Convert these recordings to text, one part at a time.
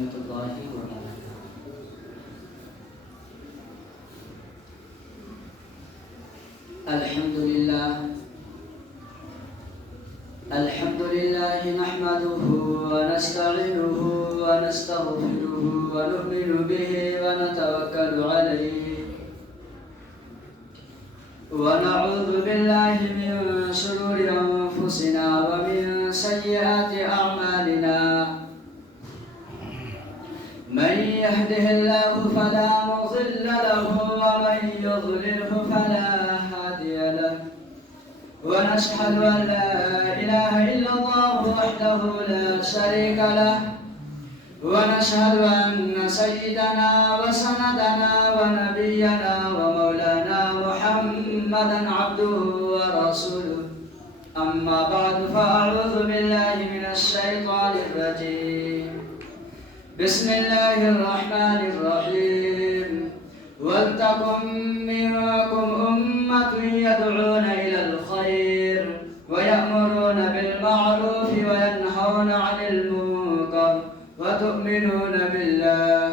ورحمۃ اللہ وبرکاتہ۔ الحمد لله نحمده ونستعينه ونستغفره ونؤمن به ونتوكل عليه ونعوذ بالله من شرور أنفسنا ومن سيئات أعمالنا، من يهده الله فلا مضل له ومن يضلله فلا هادي له، ونشهد أن لا إله إلا الله وحده لا شريك له، ونشهد أن سيدنا وسندنا ونبينا ومولانا محمدا عبده ورسوله. أما بعد فأعوذ بالله من الشيطان الرجيم. بسم الله الرحمن الرحيم. ولتكن منكم أمة يدعون إلى الخير ويأمرون بالمعروف وينهون عن المنكر وتؤمنون بالله.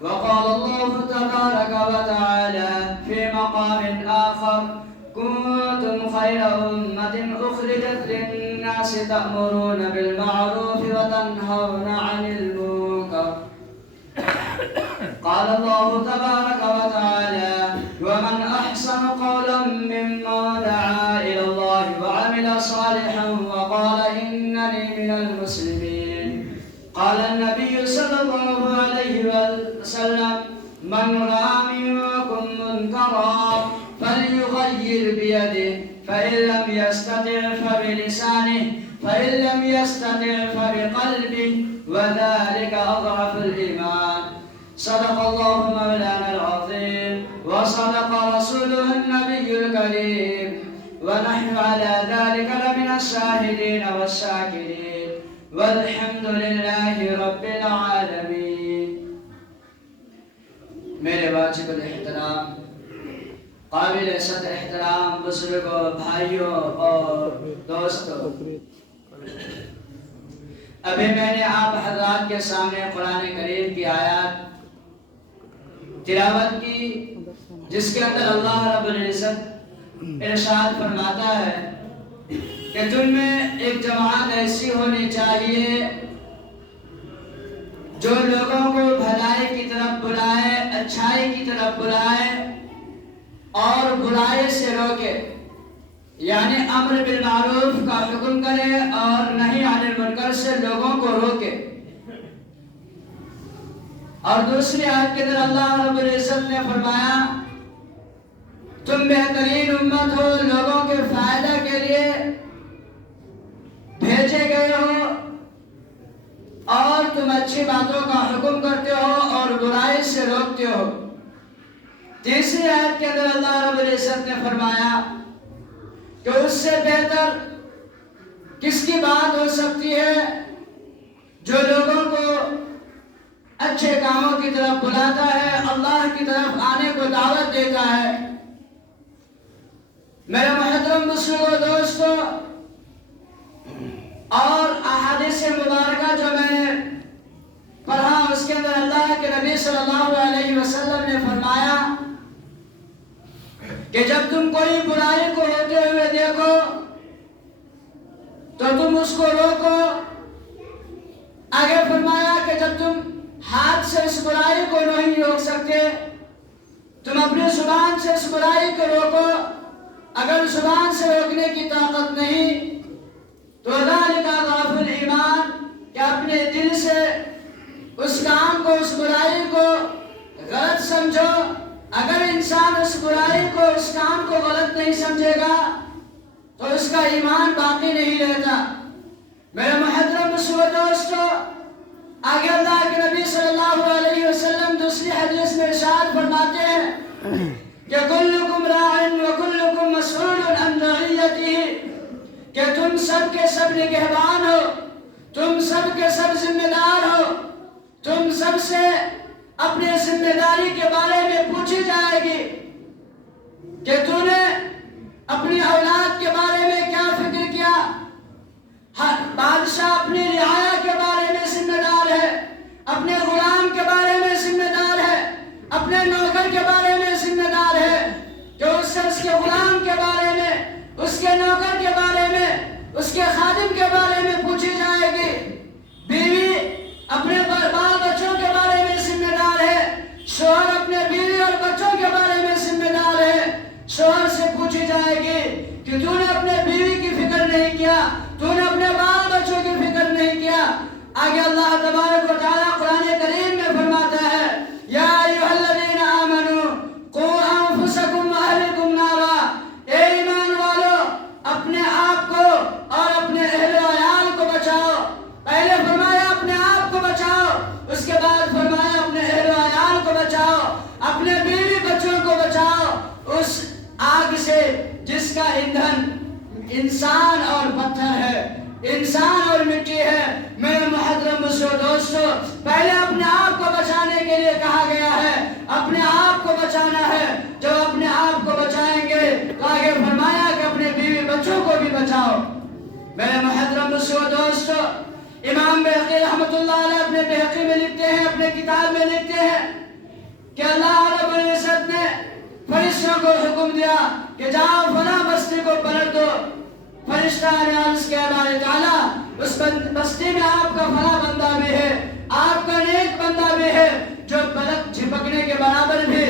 وقال الله تبارك وتعالى في مقام آخر: كنتم خير أمة أخرجت للناس تأمرون بالمعروف وتنهون عن المنكر. قال الله تبارك وتعالى: ومن أحسن قولا ممن دعا إلى الله وعمل صالحا وقال إنني من المسلمين. قال النبي صلى الله عليه وسلم: من رأى منكم منكرا فليغير بيده، فإن لم يستطع فبلسانه، فإن لم يستطع فبقلبه، وذلك أضعف الإيمان. صدق الله مولانا العظيم وصدق رسوله النبي الكريم، ونحن على ذلك لمن الشاهدين والشاكرين، والحمد لله رب العالمين. میرے واجب الاحترام، قابل عزت احترام بزرگوں، بھائیوں اور دوستوں، ابھی میں نے آپ حضرات کے سامنے قرآن کریم کی آیات تلاوت کی، جس کے اندر اللہ رب العزت ارشاد فرماتا ہے کہ تم میں ایک جماعت ایسی ہونی چاہیے جو لوگوں کو بھلائی کی طرف بلائے، اچھائی کی طرف بلائے اور برائی سے روکے، یعنی امر بالمعروف کا حکم کرے اور نہی عن المنکر سے لوگوں کو روکے۔ اور دوسری آیت کے اندر اللہ رب العزت نے فرمایا: تم بہترین امت ہو، لوگوں کے فائدہ کے لیے بھیجے گئے ہو، اور تم اچھی باتوں کا حکم کرتے ہو اور برائی سے روکتے ہو۔ تیسری آیت کے اندر اللہ رب العزت نے فرمایا کہ اس سے بہتر کس کی بات ہو سکتی ہے جو لوگوں کو اچھے کاموں کی طرف بلاتا ہے، اللہ کی طرف آنے کو دعوت دیتا ہے۔ میرے محترم بزرگوں، دوستوں، اور احادیث مبارکہ جو میں نے پڑھا، اس کے اندر اللہ کے نبی صلی اللہ علیہ وسلم نے فرمایا کہ جب تم کوئی برائی کو ہوتے ہوئے دیکھو تو تم اس کو روکو۔ آگے فرمایا کہ جب تم ہاتھ سے اس برائی کو نہیں روک سکتے، تم اپنی زبان سے اس برائی کو روکو۔ اگر زبان سے روکنے کی طاقت نہیں تو ذالک ضعف الایمان، کہ اپنے دل سے اس کام کو، اس برائی کو غلط سمجھو۔ اگر انسان اس برائی کو، اس کام کو غلط نہیں سمجھے گا تو اس کا ایمان باقی نہیں رہتا۔ میرے محترم دوستو، آگے اللہ کے نبی صلی اللہ علیہ وسلم دوسری حدیث میں ارشاد فرماتے ہیں کہ کلکم راع وکلکم مسئول عن رعیتہ، کہ تم سب کے سب نگہبان ہو، تم سب کے سب ذمہ دار ہو، تم سب سے اپنے ذمہ داری کے بارے میں پوچھی جائے گی کہ تو نے اپنی اولاد کے بارے میں کیا فکر کیا۔ بادشاہ اپنی رعایا کے بارے میں ذمہ دار ہے، اپنے غلام کے بارے میں ذمہ دار ہے، اپنے نوکر کے بارے میں ذمہ دار ہے کہ اس سے اس کے غلام کے بارے میں، اس کے نوکر کے بارے میں، اس کے خادم کے بارے میں پوچھی جائے گی۔ بیوی اپنے بال بچوں کے بارے میں ذمہ دار ہے، شوہر اپنے بیوی اور بچوں کے بارے میں ذمہ دار ہے۔ شوہر سے پوچھی جائے گی کہ تو نے اپنے بیوی کی فکر نہیں کیا، تو نے اپنے بال بچوں کی فکر نہیں کیا۔ آگے اللہ تبارک و تعالیٰ قرآن کریم میں فرماتا ہے، یا ایھا الذین آمنوا قوا انفسکم واہلکم نارا، اے ایمان والو اپنے آپ کو اور اپنے اہل و عیال کو بچاؤ۔ پہلے فرمایا اپنے آپ کو بچاؤ، اس کے بعد فرمایا اپنے اہل و عیال کو بچاؤ، اپنے بیوی بچوں کو بچاؤ اس آگ سے جس کا ایندھن انسان اور پتھر ہے، انسان اور مٹی ہے۔ میرے محترم دوستو، پہلے اپنے آپ کو بچانے کے لیے کہا گیا ہے، اپنے آپ کو بچانا ہے۔ جب اپنے آپ کو بچائیں گے تو آگے فرمایا کہ اپنے بیوی بچوں کو بھی بچاؤ۔ میرے محترم دوستو، امام بہقی رحمۃ اللہ علیہ اپنے بہقی میں لکھتے ہیں، اپنے کتاب میں لکھتے ہیں کہ اللہ رب العزت نے فرشتوں کو حکم دیا کہ جاؤ فلاں بستی کو پلٹ دو۔ فرشتہ نے عرض کیا اللہ تعالیٰ اس بستی میں آپ کا فلاں بندہ بھی ہے، آپ کا نیک بندہ بھی ہے جو پلک جھپکنے کے برابر بھی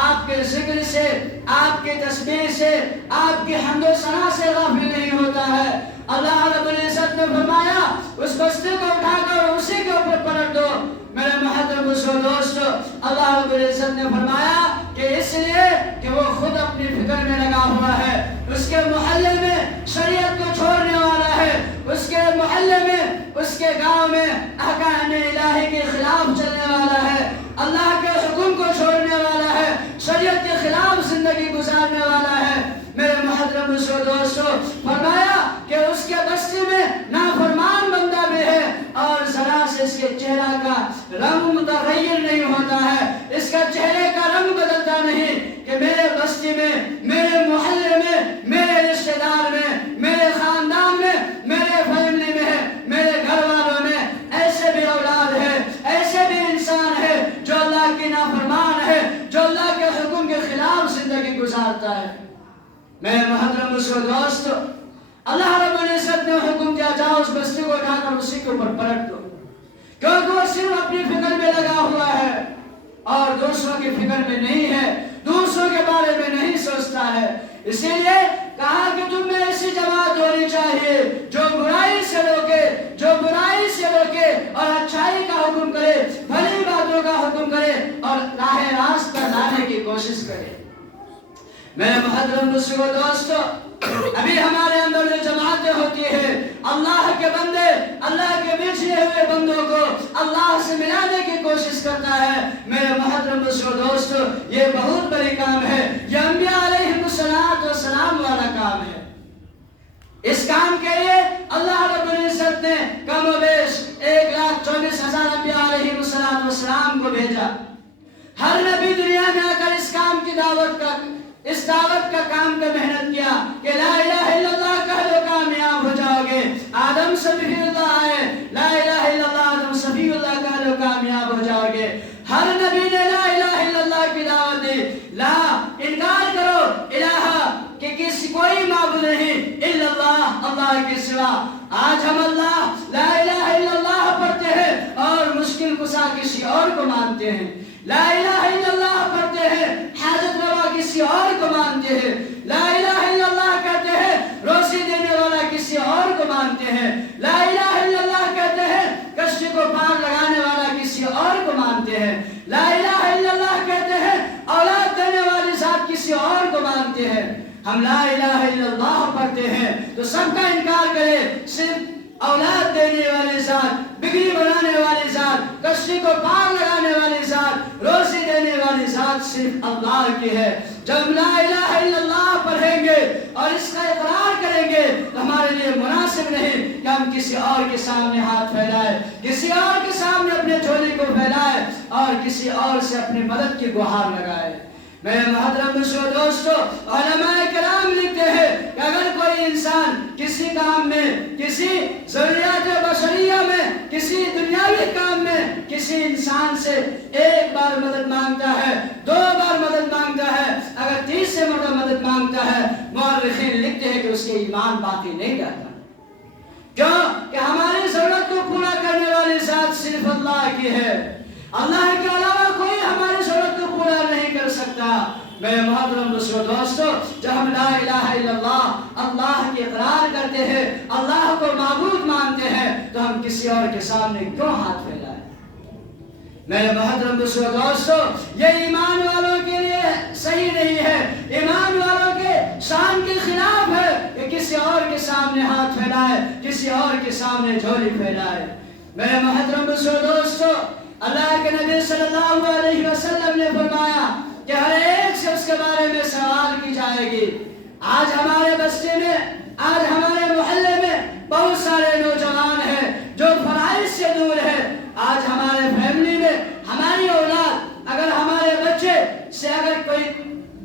آپ کے ذکر سے، آپ کی تسبیح سے، آپ کی حمد و ثنا سے غافل نہیں ہوتا ہے۔ اللہ رب العزت نے فرمایا اس بستی کو اٹھا کر اسی کے اوپر پلٹ دو۔ میرے محترم دوستو، اللہ رب العزت نے فرمایا کہ اس لیے کہ وہ خود اپنی فکر میں لگا ہوا ہے، اس کے محلے میں شریعت کو چھوڑنے والا ہے، اس کے محلے میں، اس کے گاؤں میں احکام الہی کے خلاف چلنے والا ہے، اللہ کے حکم کو چھوڑنے والا ہے، شریعت کے خلاف زندگی گزارنے والا ہے۔ میرے محترم دوستو، فرمایا کہ اس کے بستی میں نافرمان بندہ بھی ہے اور ذرا سے اس کے چہرہ کا رنگ متغیر نہیں ہوتا ہے، اس کا چہرے کا رنگ بدلتا نہیں کہ میرے بستی میں، میرے محلے میں، میرے رشتہ دار میں، میرے خاندان میں، میرے فیملی میں، میرے گھر والوں میں ایسے بھی اولاد ہے، ایسے بھی انسان ہے جو اللہ کی نافرمان ہے، جو اللہ کے حکم کے خلاف زندگی گزارتا ہے۔ میرے محترم دوستو، اللہ رب العزت نے حکم دیا جاؤ اس بستی کو اٹھا کر اسی کے اوپر پلٹ دو، کیونکہ وہ صرف اپنی فکر میں لگا ہوا ہے اور دوسروں کی فکر میں نہیں ہے، دوسروں کے بارے میں نہیں سوچتا ہے۔ اسی لیے کہا کہ تم میں ایسی جماعت ہونی چاہیے جو برائی سے روکے، جو برائی سے روکے اور اچھائی کا حکم کرے، بھلی باتوں کا حکم کرے اور راہ راست پر لانے کی کوشش کرے۔ میرے محترم دوستو، ابھی ہمارے اندر جو جماعتیں ہوتی ہیں، اللہ کے بندے اللہ کے بچھڑے ہوئے بندوں کو اللہ سے ملانے کی کوشش کرتا ہے۔ میرے محترم دوستو، یہ بہت بڑی کام ہے، یہ انبیاء علیہ السلام والا کام ہے۔ اس کام کے لیے اللہ رب العزت نے کم و بیش 1,24,000 انبیاء علیہ السلام کو بھیجا۔ ہر نبی دنیا میں آ کر اس دعوت کا کام کا محنت کیا کہ لا الہ الا اللہ کہہ لو کامیاب ہو جاؤ گے۔ آدم صفی اللہ آئے، لا الہ الا اللہ، آدم صفی اللہ کہہ لو کامیاب ہو جاؤ گے۔ ہر نبی نے لا الہ الا اللہ کی دعوت دی، لا انکار کرو الہ کہ کسی کوئی معبود نہیں الا اللہ، اللہ کے سوا۔ آج ہم اللہ لا الہ الا اللہ پڑھتے ہیں اور مشکل کشا کسی اور کو مانتے ہیں، لا الہ الا اللہ پڑھتے ہیں، حاجت روا کسی اور کو مانتے ہیں، لا الہ الا اللہ کہتے ہیں، روزی دینے والا کسی اور کو مانتے ہیں، لا الہ الا اللہ کہتے ہیں، کشتی کو پار لگانے والا کسی اور کو مانتے ہیں، لا الہ الا اللہ کہتے ہیں، اولاد دینے والی ذات کسی اور کو مانتے ہیں۔ ہم لا الہ الا اللہ پڑھتے ہیں تو سب کا انکار کرے، صرف اولاد دینے والی ذات، بگڑی بنانے والی ذات، کشتی کو پار لگانے والی ذات، روزی دینے والی ذات صرف اللہ کی ہے۔ جب لا الہ الا اللہ پڑھیں گے اور اس کا اقرار کریں گے تو ہمارے لیے مناسب نہیں کہ ہم کسی اور کے سامنے ہاتھ پھیلائیں، کسی اور کے سامنے اپنے جھولی کو پھیلائیں اور کسی اور سے اپنی مدد کی گہار لگائیں۔ میرے محترم دوستو، علماء کرام لکھتے ہیں کہ اگر کوئی انسان کسی کام میں، کسی ضروریات بشریہ میں، کسی دنیاوی کام میں، کسی انسان سے ایک بار مدد مانگتا ہے، 2 بار مدد مانگتا ہے، اگر تیسرے مرتبہ مدد مانگتا ہے، مورخین لکھتے ہیں کہ اس کے ایمان باقی نہیں رہتا۔ کیوں کہ ہماری ضرورت کو پورا کرنے والی ذات صرف اللہ کی ہے، اللہ کے علاوہ کوئی ہماری ضرورت کو پورا نہیں کر سکتا۔ میرے محترم دوستو، جب ہم لا الہ الا اللہ کی اقرار کرتے ہیں، اللہ کو معبود مانتے ہیں، تو ہم کسی اور کے سامنے کیوں ہاتھ پھیلائیں؟ میرے محترم دوستو، یہ ایمان والوں کے لیے صحیح نہیں ہے، ایمان والوں کے شان کے خلاف ہے کہ کسی اور کے سامنے ہاتھ پھیلائے، کسی اور کے سامنے جھولی پھیلائے۔ میرے محترم دوستو، اللہ کے نبی صلی اللہ علیہ وسلم نے فرمایا کہ ہر ایک شخص کے بارے میں سوال کی جائے گی۔ آج ہمارے بستی میں، آج ہمارے محلے میں بہت سارے نوجوان ہیں جو فرائض سے دور ہیں۔ آج ہمارے فیملی میں ہماری اولاد، اگر ہمارے بچے سے اگر کوئی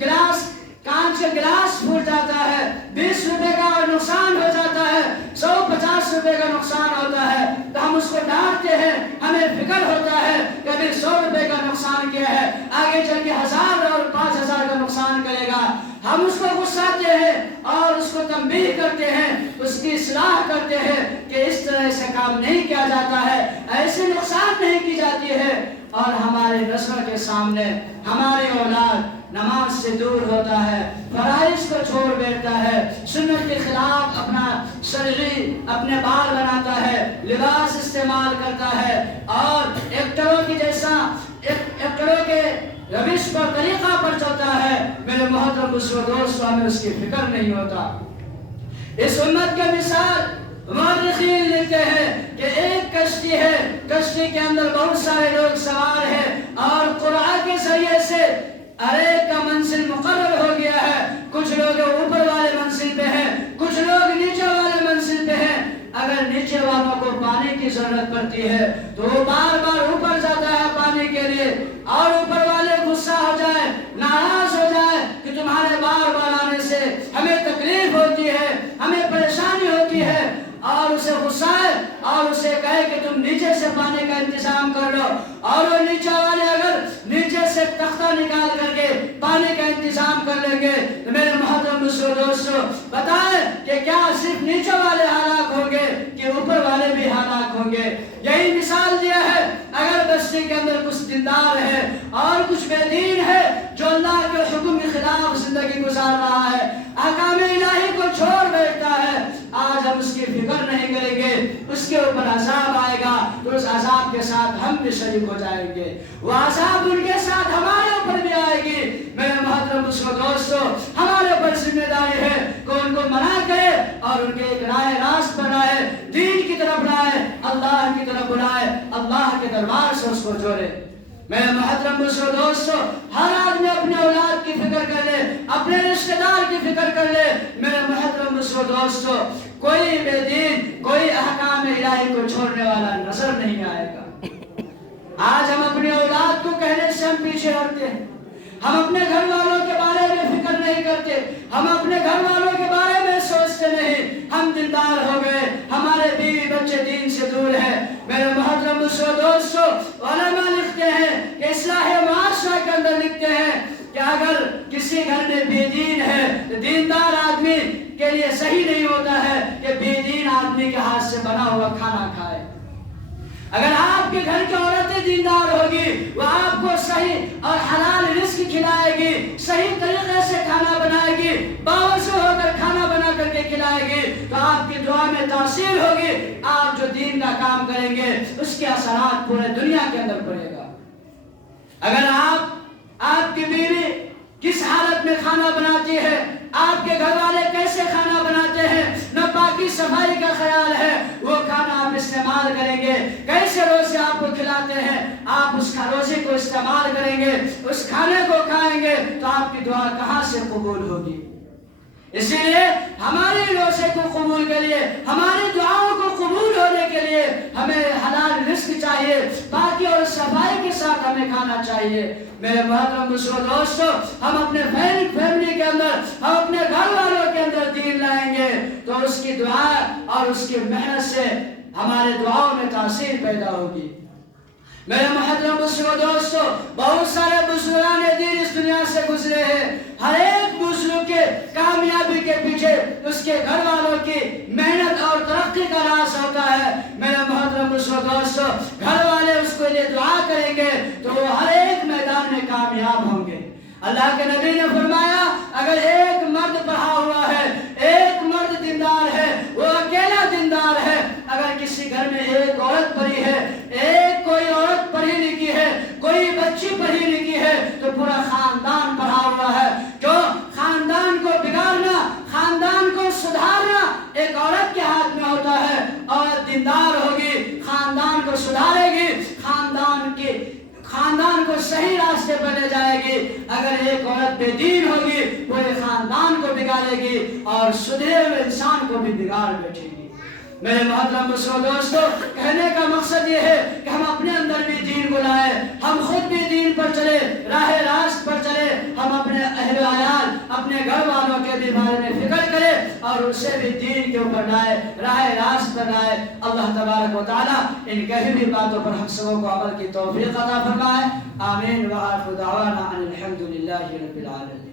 گلاس، کانچ کا گلاس پھوٹ جاتا ہے، 20 روپے کا نقصان ہو جاتا ہے، 150 روپے کا نقصان ہوتا ہے، تو ہم اس کو ڈانٹتے ہیں، ہمیں فکر ہوتا ہے کہ ابھی 100 روپے کا نقصان کیا ہے، آگے چل کے 1000 اور 5000 کا نقصان کرے گا۔ ہم اس کو غصاتے ہیں اور اس کو تنبیہ کرتے ہیں، اس کی اصلاح کرتے ہیں کہ اس طرح سے کام نہیں کیا جاتا ہے، ایسے نقصان نہیں کی جاتی ہے، اور ہمارے نسل کے سامنے ہماری اولاد نماز سے دور ہوتا ہے، فرائض کو چھوڑ بیٹھتا ہے، سنت کے خلاف اپنا شرعی اپنے بال بناتا ہے، لباس استعمال کرتا ہے، اور ایکٹروں کی جیسا ایکٹروں کے روش پر طریقہ پر چلتا ہے۔ میرے محترم دوستو، ہمیں اس کی فکر نہیں ہوتا۔ اس امت کا مثال مورخین لکھتے ہیں کہ ایک کشتی ہے، کشتی کے اندر بہت سارے لوگ سوار ہیں، اور قرآن کے ذریعے سے ہر ایک کا منزل مقرر ہو گیا ہے۔ کچھ لوگ اوپر والے منزل پہ ہیں، کچھ لوگ نیچے والے منزل پہ ہیں۔ اگر نیچے والوں کو پانی کی ضرورت پڑتی ہے تو وہ بار بار اوپر جاتا ہے پانی کے لیے، اور اوپر والے غصہ ہو جائے، ناراض ہو جائے کہ تمہارے بار بار آنے سے ہمیں تکلیف ہوتی ہے، ہمیں پریشانی ہوتی ہے، اور اسے غصہ اور اسے کہے کہ تم نیچے سے پانی کا انتظام کر لو، اور وہ نیچے والے اگر نیچے سے تختہ نکال کر کے پانی کا انتظام کر لیں گے، تو میرے محترم دوستو بتائیں کہ کیا صرف نیچے والے ہلاک ہوں گے کہ اوپر والے بھی ہلاک ہوں گے؟ یہی مثال دیا ہے۔ اگر بستی کے اندر کچھ دیندار ہے اور کچھ بے دین ہے جو اللہ کے حکم کے خلاف زندگی گزار رہا ہے، احکام الہی کو چھوڑ بیٹھتا ہے، آج ہم اس کی فکر نہیں کریں گے، اس کے اوپر عذاب آئے گا تو اس عذاب کے ساتھ ہم بھی شریک ہو جائیں گے، وہ عذاب ان کے ساتھ ہمارے اوپر بھی آئے گی۔ میرے محترم دوستو، ہمارے اوپر ذمہ داری ہے کہ ان کو منع کرے اور ان کے ایک رائے راست پر آئے، دین کی طرف لائے، اللہ کی طرف بلائے، اللہ کے دربار سے اس کو جوڑے۔ میرے محترم دوستو، ہر آدمی اپنے اولاد کی فکر کر لے، اپنے رشتہ دار کی فکر کر لے۔ میرے محترم دوستو، کوئی بے دین، کوئی احکام الہی کو چھوڑنے والا نظر نہیں آئے گا۔ آج ہم اپنے اولاد کو کہنے سے ہم پیچھے ہٹتے ہیں، ہم اپنے گھر والوں کے بارے میں فکر نہیں کرتے، ہم اپنے گھر والوں کے بارے میں سوچتے نہیں، ہم دیندار ہو گئے، ہمارے بیوی بچے دین سے دور ہیں۔ میرے محترم دوستو، علماء لکھتے ہیں کہ اصلاح معاشرہ کے اندر لکھتے ہیں کہ اگر کسی گھر میں بے دین ہے تو دیندار آدمی کے لیے صحیح نہیں ہوتا ہے کہ بے دین آدمی کے ہاتھ سے بنا ہوا کھانا کھائے۔ اگر آپ کے گھر کی عورتیں دیندار ہوگی، وہ آپ کو صحیح اور حلال رزق کھلائے گی، صحیح طریقے سے کھانا بنائے گی، باوضو ہو کر کھانا بنا کر کے کھلائے گی، تو آپ کی دعا میں تاثیر ہوگی۔ آپ جو دین کا کام کریں گے اس کے اثرات پورے دنیا کے اندر پڑے گا۔ اگر آپ کی بیوی کس حالت میں کھانا بناتی ہے، آپ کے گھر والے کیسے کھانا بناتے ہیں، نہ پاکی صفائی کا خیال ہے، وہ کھانا آپ استعمال کریں گے، کیسے روزے آپ کو کھلاتے ہیں، آپ اس روزے کو استعمال کریں گے، اس کھانے کو کھائیں گے، تو آپ کی دعا کہاں سے قبول ہوگی؟ اسی لیے ہمارے روزے کو قبول کے لیے، ہماری دعاؤں کو قبول ہونے کے لیے ہمیں حلال رزق چاہیے، پاکی اور صفائی کے ساتھ ہمیں کھانا چاہیے۔ میرے محترم دوستو، ہم اپنے فیملی کے اندر، ہم اپنے گھر والوں کے اندر دین لائیں گے تو اس کی دعا اور اس کی محنت سے ہمارے دعاؤں میں تاثیر پیدا ہوگی۔ میرے محترم بزرگوں دوستو، بہت سارے بزرگان دین اس دنیا سے گزرے ہیں. ہر ایک بزرگ کے کامیابی کے پیچھے اس کے گھر والوں کی محنت اور ترقی کا راز ہوتا ہے. میرے محترم بزرگوں دوستو، گھر والے اس کو لیے دعا کریں گے تو وہ ہر ایک میدان میں کامیاب ہوں گے. اللہ کے نبی نے فرمایا اگر ایک مرد پڑھا ہوا ہے، ایک مرد دیندار ہے، وہ اکیلا دیندار ہے. اگر کسی گھر میں ایک عورت پڑھی ہے، ایک کوئی عورت پڑھی لکھی ہے، کوئی بچی پڑھی لکھی ہے، تو پورا خاندان پڑھا ہوا ہے. کیوں؟ خاندان کو بگاڑنا، خاندان کو سدھارنا ایک عورت کے ہاتھ میں ہوتا ہے. عورت دیندار ہوگی، خاندان کو سدھارے گی، خاندان کو صحیح راستے پر لے جائے گی. اگر ایک عورت بے دین ہوگی، پورے خاندان کو بگاڑے گی اور سدھرے ہوئے انسان کو بھی بگاڑ بیٹھے گی. میرے محترم دوستو، کہنے کا مقصد یہ ہے کہ ہم اپنے اندر بھی دین کو لائیں، ہم خود بھی دین پر چلے، راہ راست پر چلے. ہم اپنے اہل و عیال، اپنے گھر والوں کے بھی بارے میں فکر کریں اور اسے بھی دین کے اوپر لائے، راہ راست پر لائے. اللہ تبارک و تعالیٰ ان کہی ہوئی باتوں پر ہم سبوں کو عمل کی توفیق عطا فرمائے. آمین. وآخر دعوانا ان الحمد للہ رب العالمین.